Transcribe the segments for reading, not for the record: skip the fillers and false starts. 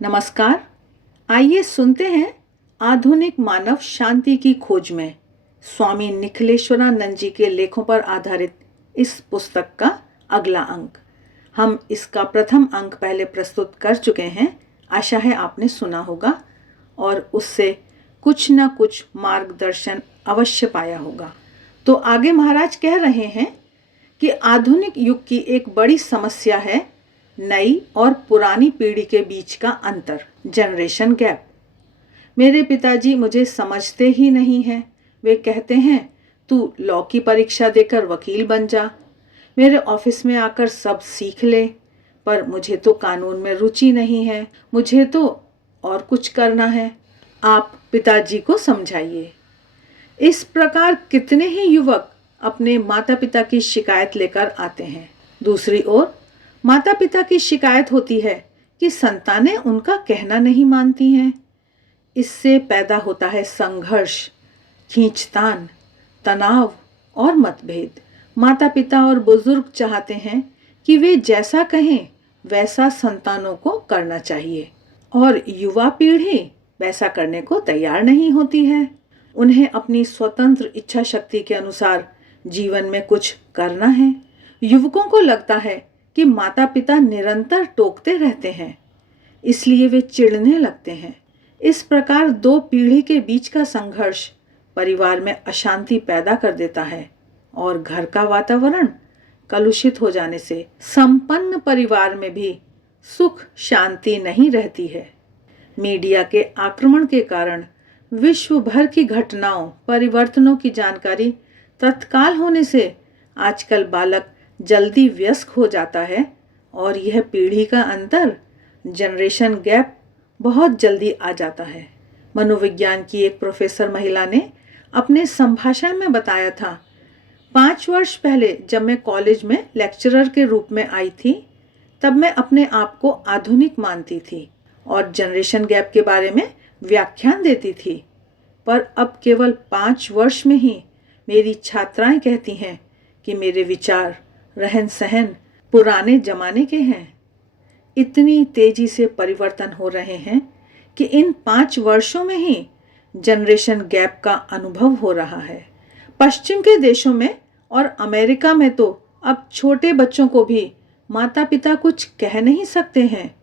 नमस्कार। आइए सुनते हैं आधुनिक मानव शांति की खोज में स्वामी निखिलेश्वरानंद जी के लेखों पर आधारित इस पुस्तक का अगला अंक। हम इसका प्रथम अंक पहले प्रस्तुत कर चुके हैं। आशा है आपने सुना होगा और उससे कुछ न कुछ मार्गदर्शन अवश्य पाया होगा। तो आगे महाराज कह रहे हैं कि आधुनिक युग की एक बड़ी समस्या है नई और पुरानी पीढ़ी के बीच का अंतर, जनरेशन गैप। मेरे पिताजी मुझे समझते ही नहीं हैं। वे कहते हैं तू लॉ की परीक्षा देकर वकील बन जा, मेरे ऑफिस में आकर सब सीख ले। पर मुझे तो कानून में रुचि नहीं है, मुझे तो और कुछ करना है। आप पिताजी को समझाइए। इस प्रकार कितने ही युवक अपने माता पिता की शिकायत लेकर आते हैं। दूसरी ओर माता पिता की शिकायत होती है कि संतानें उनका कहना नहीं मानती हैं। इससे पैदा होता है संघर्ष, खींचतान, तनाव और मतभेद। माता पिता और बुजुर्ग चाहते हैं कि वे जैसा कहें वैसा संतानों को करना चाहिए और युवा पीढ़ी वैसा करने को तैयार नहीं होती है। उन्हें अपनी स्वतंत्र इच्छा शक्ति के अनुसार जीवन में कुछ करना है। युवकों को लगता है कि माता पिता निरंतर टोकते रहते हैं, इसलिए वे चिढ़ने लगते हैं। इस प्रकार दो पीढ़ी के बीच का संघर्ष परिवार में अशांति पैदा कर देता है और घर का वातावरण कलुषित हो जाने से संपन्न परिवार में भी सुख शांति नहीं रहती है। मीडिया के आक्रमण के कारण विश्व भर की घटनाओं परिवर्तनों की जानकारी तत्काल होने से आजकल बालक जल्दी व्यस्क हो जाता है और यह पीढ़ी का अंतर, जनरेशन गैप, बहुत जल्दी आ जाता है। मनोविज्ञान की एक प्रोफेसर महिला ने अपने संभाषण में बताया था, 5 वर्ष पहले जब मैं कॉलेज में लेक्चरर के रूप में आई थी तब मैं अपने आप को आधुनिक मानती थी और जनरेशन गैप के बारे में व्याख्यान देती थी। पर अब केवल 5 वर्ष में ही मेरी छात्राएं कहती हैं कि मेरे विचार रहन सहन पुराने जमाने के हैं। इतनी तेजी से परिवर्तन हो रहे हैं कि इन 5 वर्षों में ही जनरेशन गैप का अनुभव हो रहा है। पश्चिम के देशों में और अमेरिका में तो अब छोटे बच्चों को भी माता पिता कुछ कह नहीं सकते हैं,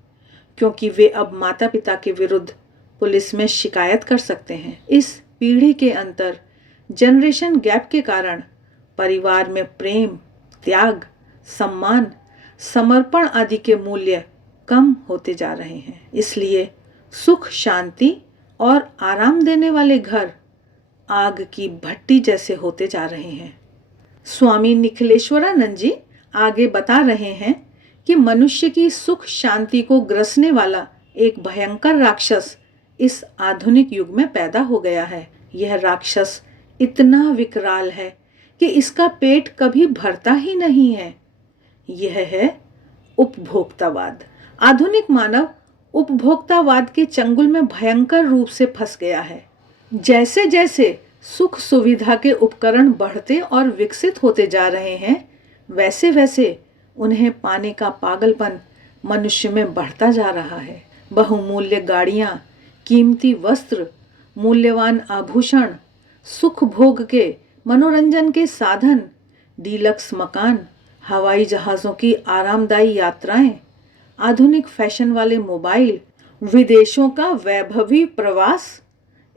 क्योंकि वे अब माता पिता के विरुद्ध पुलिस में शिकायत कर सकते हैं। इस पीढ़ी के अंतर, जनरेशन गैप के कारण परिवार में प्रेम, त्याग, सम्मान, समर्पण आदि के मूल्य कम होते जा रहे हैं। इसलिए सुख शांति और आराम देने वाले घर आग की भट्टी जैसे होते जा रहे हैं। स्वामी निखिलेश्वरानंद जी आगे बता रहे हैं कि मनुष्य की सुख शांति को ग्रसने वाला एक भयंकर राक्षस इस आधुनिक युग में पैदा हो गया है। यह राक्षस इतना विकराल है कि इसका पेट कभी भरता ही नहीं है। यह है उपभोक्तावाद। आधुनिक मानव उपभोक्तावाद के चंगुल में भयंकर रूप से फंस गया है। जैसे जैसे सुख सुविधा के उपकरण बढ़ते और विकसित होते जा रहे हैं, वैसे वैसे उन्हें पाने का पागलपन मनुष्य में बढ़ता जा रहा है। बहुमूल्य गाड़ियां, कीमती वस्त्र, मूल्यवान आभूषण, सुख भोग के मनोरंजन के साधन, डीलक्स मकान, हवाई जहाज़ों की आरामदायी यात्राएं, आधुनिक फैशन वाले मोबाइल, विदेशों का वैभवी प्रवास,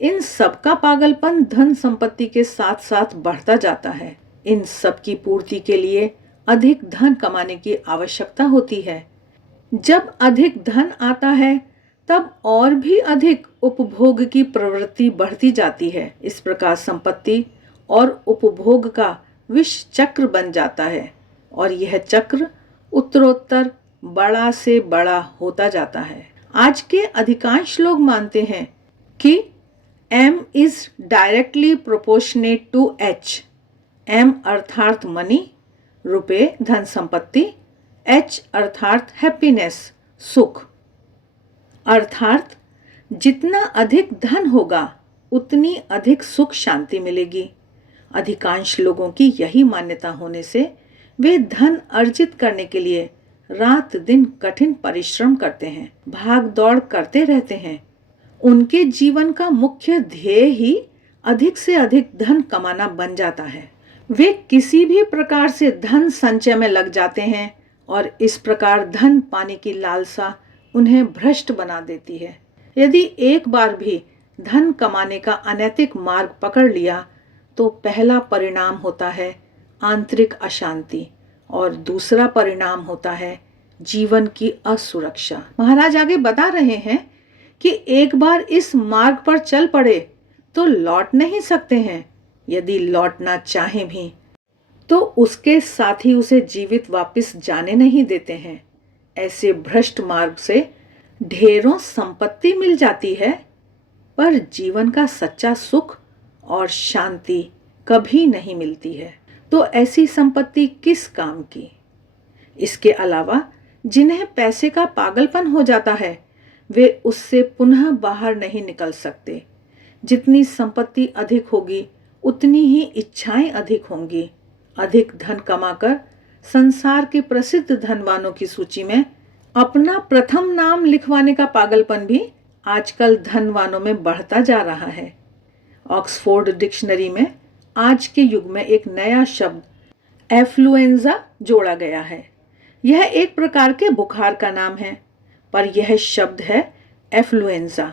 इन सब का पागलपन धन संपत्ति के साथ साथ बढ़ता जाता है। इन सब की पूर्ति के लिए अधिक धन कमाने की आवश्यकता होती है। जब अधिक धन आता है तब और भी अधिक उपभोग की प्रवृत्ति बढ़ती जाती है। इस प्रकार संपत्ति और उपभोग का विष चक्र बन जाता है और यह चक्र उत्तरोत्तर बड़ा से बड़ा होता जाता है। आज के अधिकांश लोग मानते हैं कि M is directly proportionate to H। M अर्थात मनी, रुपए, धन संपत्ति, H अर्थात हैप्पीनेस, सुख। अर्थात जितना अधिक धन होगा उतनी अधिक सुख शांति मिलेगी। अधिकांश लोगों की यही मान्यता होने से वे धन अर्जित करने के लिए रात दिन कठिन परिश्रम करते हैं, भाग दौड़ करते रहते हैं। उनके जीवन का मुख्य ध्येय ही अधिक से अधिक धन कमाना बन जाता है। वे किसी भी प्रकार से धन संचय में लग जाते हैं और इस प्रकार धन पाने की लालसा उन्हें भ्रष्ट बना देती है। यदि एक बार भी धन कमाने का अनैतिक मार्ग पकड़ लिया तो पहला परिणाम होता है आंतरिक अशांति और दूसरा परिणाम होता है जीवन की असुरक्षा। महाराज आगे बता रहे हैं कि एक बार इस मार्ग पर चल पड़े तो लौट नहीं सकते हैं। यदि लौटना चाहें भी तो उसके साथ ही उसे जीवित वापस जाने नहीं देते हैं। ऐसे भ्रष्ट मार्ग से ढेरों संपत्ति मिल जाती है, पर जीवन का सच्चा सुख और शांति कभी नहीं मिलती है। तो ऐसी संपत्ति किस काम की? इसके अलावा जिन्हें पैसे का पागलपन हो जाता है वे उससे पुनः बाहर नहीं निकल सकते। जितनी संपत्ति अधिक होगी उतनी ही इच्छाएं अधिक होंगी। अधिक धन कमाकर संसार के प्रसिद्ध धनवानों की सूची में अपना प्रथम नाम लिखवाने का पागलपन भी आजकल धनवानों में बढ़ता जा रहा है। ऑक्सफोर्ड डिक्शनरी में आज के युग में एक नया शब्द एफ्लुएंजा जोड़ा गया है। यह एक प्रकार के बुखार का नाम है, पर यह शब्द है एफ्लुएंजा।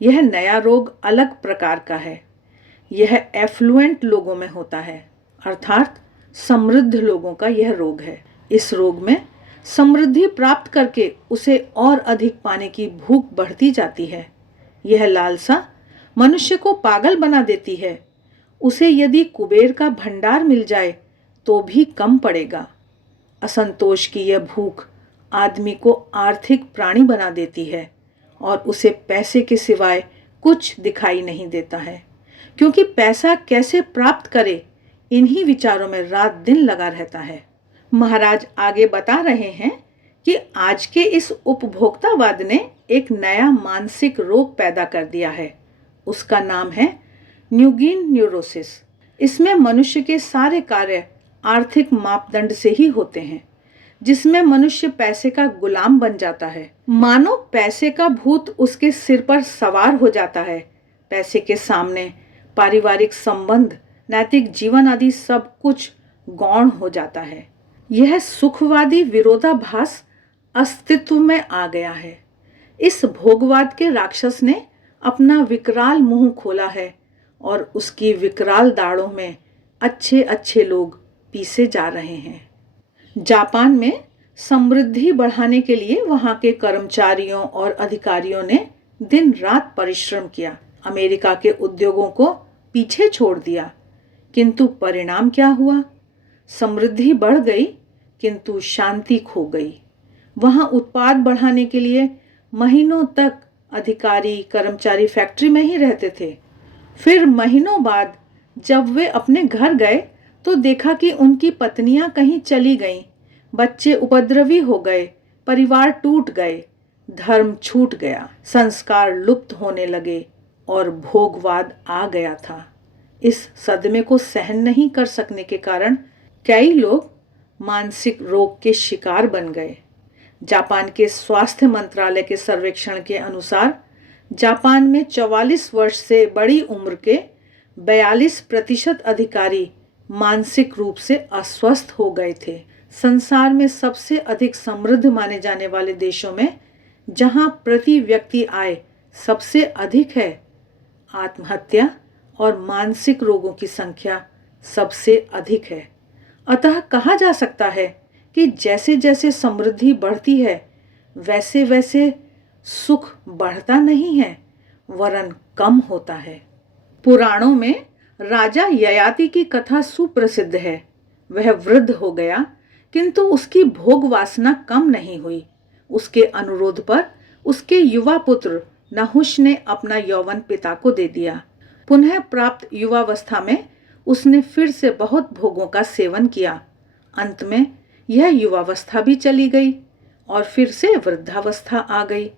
यह नया रोग अलग प्रकार का है। यह एफ्लुएंट लोगों में होता है, अर्थात समृद्ध लोगों का यह रोग है। इस रोग में समृद्धि प्राप्त करके उसे और अधिक पाने की भूख बढ़ती जाती है। यह लालसा मनुष्य को पागल बना देती है। उसे यदि कुबेर का भंडार मिल जाए तो भी कम पड़ेगा। असंतोष की यह भूख आदमी को आर्थिक प्राणी बना देती है और उसे पैसे के सिवाय कुछ दिखाई नहीं देता है, क्योंकि पैसा कैसे प्राप्त करे इन्हीं विचारों में रात दिन लगा रहता है। महाराज आगे बता रहे हैं कि आज के इस उपभोक्तावाद ने एक नया मानसिक रोग पैदा कर दिया है। उसका नाम है न्यूगीन न्यूरोसिस। इसमें मनुष्य के सारे कार्य आर्थिक मापदंड से ही होते हैं, जिसमें मनुष्य पैसे का गुलाम बन जाता है। मानो पैसे का भूत उसके सिर पर सवार हो जाता है। पैसे के सामने पारिवारिक संबंध, नैतिक जीवन आदि सब कुछ गौण हो जाता है। यह सुखवादी विरोधाभास अस्तित्व में आ गया है। इस भोगवाद के राक्षस ने अपना विकराल मुंह खोला है और उसकी विकराल दाढ़ों में अच्छे अच्छे लोग पीसे जा रहे हैं। जापान में समृद्धि बढ़ाने के लिए वहां के कर्मचारियों और अधिकारियों ने दिन रात परिश्रम किया। अमेरिका के उद्योगों को पीछे छोड़ दिया, किंतु परिणाम क्या हुआ? समृद्धि बढ़ गई किंतु शांति खो गई। वहां उत्पाद बढ़ाने के लिए महीनों तक अधिकारी कर्मचारी फैक्ट्री में ही रहते थे। फिर महीनों बाद जब वे अपने घर गए तो देखा कि उनकी पत्नियां कहीं चली गईं, बच्चे उपद्रवी हो गए, परिवार टूट गए, धर्म छूट गया, संस्कार लुप्त होने लगे और भोगवाद आ गया था। इस सदमे को सहन नहीं कर सकने के कारण कई लोग मानसिक रोग के शिकार बन गए। जापान के स्वास्थ्य मंत्रालय के सर्वेक्षण के अनुसार जापान में 44 वर्ष से बड़ी उम्र के 42% अधिकारी मानसिक रूप से अस्वस्थ हो गए थे। संसार में सबसे अधिक समृद्ध माने जाने वाले देशों में जहां प्रति व्यक्ति आय सबसे अधिक है, आत्महत्या और मानसिक रोगों की संख्या सबसे अधिक है। अतः कहा जा सकता है कि जैसे जैसे समृद्धि बढ़ती है वैसे वैसे सुख बढ़ता नहीं है, वरन कम होता है। पुराणों में राजा ययाति की कथा सुप्रसिद्ध है। वह वृद्ध हो गया किंतु उसकी भोग वासना कम नहीं हुई। उसके अनुरोध पर उसके युवा पुत्र नहुष ने अपना यौवन पिता को दे दिया। पुनः प्राप्त युवावस्था में उसने फिर से बहुत भोगों का सेवन किया। अंत में यह युवावस्था भी चली गई और फिर से वृद्धावस्था आ गई।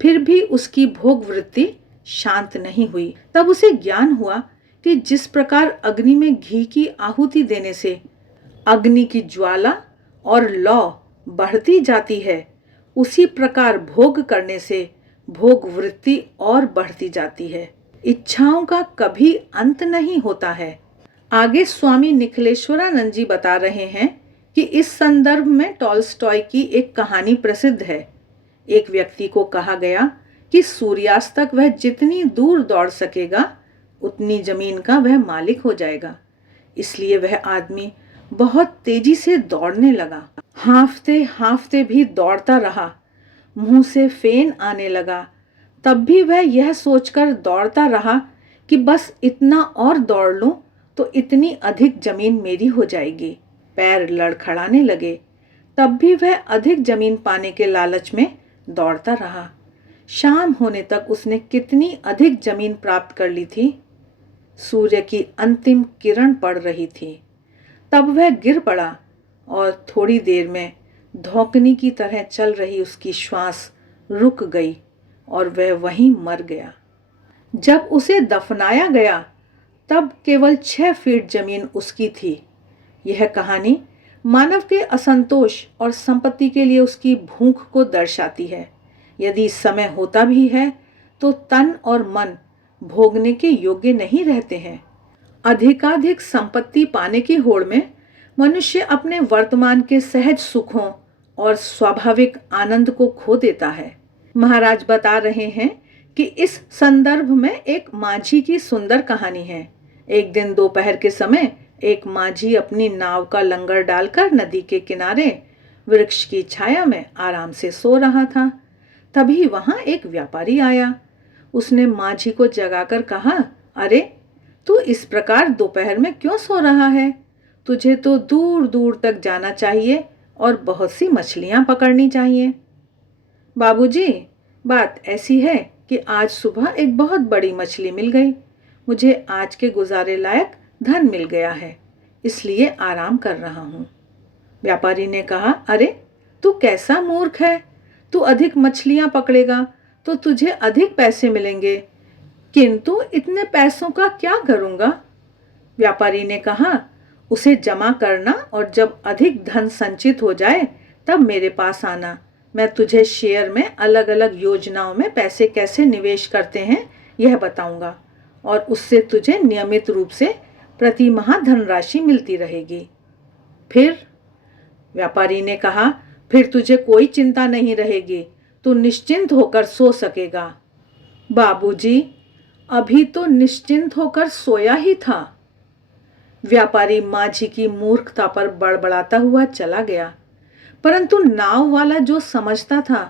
फिर भी उसकी भोग वृत्ति शांत नहीं हुई। तब उसे ज्ञान हुआ कि जिस प्रकार अग्नि में घी की आहुति देने से अग्नि की ज्वाला और लौ बढ़ती जाती है, उसी प्रकार भोग करने से भोग वृत्ति और बढ़ती जाती है। इच्छाओं का कभी अंत नहीं होता है। आगे स्वामी निखिलेश्वरानंद जी बता रहे हैं कि इस संदर्भ में टॉल्स्टॉय की एक कहानी प्रसिद्ध है। एक व्यक्ति को कहा गया कि सूर्यास्त तक वह जितनी दूर दौड़ सकेगा उतनी जमीन का वह मालिक हो जाएगा। इसलिए वह आदमी बहुत तेजी से दौड़ने लगा। हांफते हांफते भी दौड़ता रहा। मुंह से फेन आने लगा। तब भी वह यह सोचकर दौड़ता रहा कि बस इतना और दौड़ लूं तो इतनी अधिक जमीन मेरी हो जाएगी। पैर लड़खड़ाने लगे। तब भी वह अधिक जमीन पाने के लालच में दौड़ता रहा। शाम होने तक उसने कितनी अधिक जमीन प्राप्त कर ली थी। सूर्य की अंतिम किरण पड़ रही थी। तब वह गिर पड़ा और थोड़ी देर में धौंकनी की तरह चल रही उसकी श्वास रुक गई और वह वहीं मर गया। जब उसे दफनाया गया तब केवल 6 फीट जमीन उसकी थी। यह कहानी मानव के असंतोष और संपत्ति के लिए उसकी भूख को दर्शाती है। यदि समय होता भी है तो तन और मन भोगने के योग्य नहीं रहते हैं। अधिकाधिक संपत्ति पाने की होड़ में मनुष्य अपने वर्तमान के सहज सुखों और स्वाभाविक आनंद को खो देता है। महाराज बता रहे हैं कि इस संदर्भ में एक माझी की सुंदर कहानी है। एक दिन दोपहर के समय एक माझी अपनी नाव का लंगर डालकर नदी के किनारे वृक्ष की छाया में आराम से सो रहा था। तभी वहां एक व्यापारी आया। उसने माझी को जगाकर कहा, अरे तू इस प्रकार दोपहर में क्यों सो रहा है? तुझे तो दूर दूर तक जाना चाहिए और बहुत सी मछलियां पकड़नी चाहिए। बाबूजी, बात ऐसी है कि आज सुबह एक बहुत बड़ी मछली मिल गई। मुझे आज के गुजारे लायक धन मिल गया है, इसलिए आराम कर रहा हूँ। व्यापारी ने कहा, अरे तू कैसा मूर्ख है? तू अधिक मछलियां पकड़ेगा तो तुझे अधिक पैसे मिलेंगे, किंतु इतने पैसों का क्या करूँगा? व्यापारी ने कहा, उसे जमा करना और जब अधिक धन संचित हो जाए तब मेरे पास आना। मैं तुझे शेयर में अलग अलग योजनाओं में पैसे कैसे निवेश करते हैं यह बताऊंगा और उससे तुझे नियमित रूप से प्रति माह धनराशि मिलती रहेगी। फिर व्यापारी ने कहा, फिर तुझे कोई चिंता नहीं रहेगी, तू निश्चिंत होकर सो सकेगा। बाबूजी, अभी तो निश्चिंत होकर सोया ही था। व्यापारी माझी की मूर्खता पर बड़बड़ाता हुआ चला गया, परंतु नाव वाला जो समझता था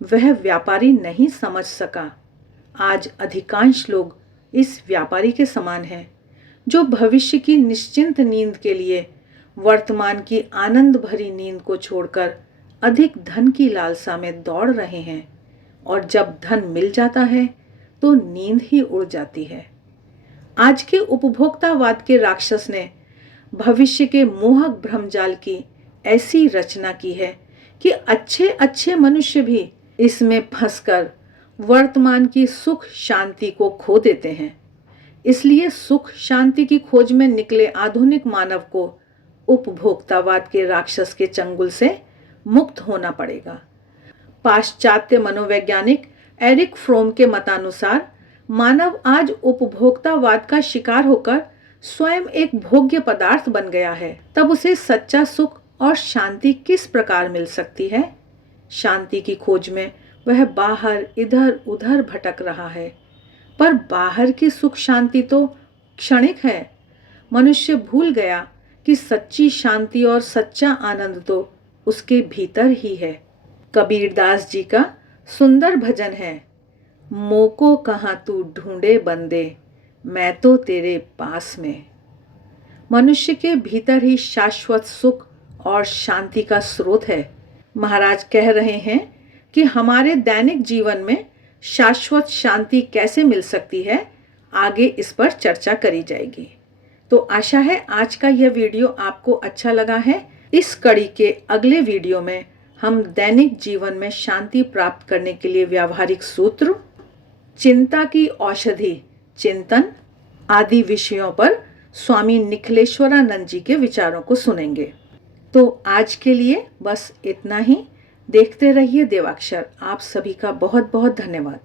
वह व्यापारी नहीं समझ सका। आज अधिकांश लोग इस व्यापारी के समान हैं, जो भविष्य की निश्चिंत नींद के लिए वर्तमान की आनंद भरी नींद को छोड़कर अधिक धन की लालसा में दौड़ रहे हैं, और जब धन मिल जाता है तो नींद ही उड़ जाती है। आज के उपभोक्तावाद के राक्षस ने भविष्य के मोहक भ्रमजाल की ऐसी रचना की है कि अच्छे अच्छे मनुष्य भी इसमें फंसकर वर्तमान की सुख शांति को खो देते हैं। इसलिए सुख शांति की खोज में निकले आधुनिक मानव को उपभोक्तावाद के राक्षस के चंगुल से मुक्त होना पड़ेगा। पाश्चात्य मनोवैज्ञानिक एरिक फ्रोम के मतानुसार मानव आज उपभोक्तावाद का शिकार होकर स्वयं एक भोग्य पदार्थ बन गया है। तब उसे सच्चा सुख और शांति किस प्रकार मिल सकती है? शांति की खोज में वह बाहर इधर उधर भटक रहा है, पर बाहर की सुख शांति तो क्षणिक है। मनुष्य भूल गया कि सच्ची शांति और सच्चा आनंद तो उसके भीतर ही है। कबीरदास जी का सुंदर भजन है, मोको कहाँ तू ढूंढे बंदे, मैं तो तेरे पास में। मनुष्य के भीतर ही शाश्वत सुख और शांति का स्रोत है। महाराज कह रहे हैं कि हमारे दैनिक जीवन में शाश्वत शांति कैसे मिल सकती है, आगे इस पर चर्चा करी जाएगी। तो आशा है आज का यह वीडियो आपको अच्छा लगा है। इस कड़ी के अगले वीडियो में हम दैनिक जीवन में शांति प्राप्त करने के लिए व्यावहारिक सूत्र, चिंता की औषधि, चिंतन आदि विषयों पर स्वामी निखिलेश्वरानंद जी के विचारों को सुनेंगे। तो आज के लिए बस इतना ही। देखते रहिए देवाक्षर। आप सभी का बहुत बहुत धन्यवाद।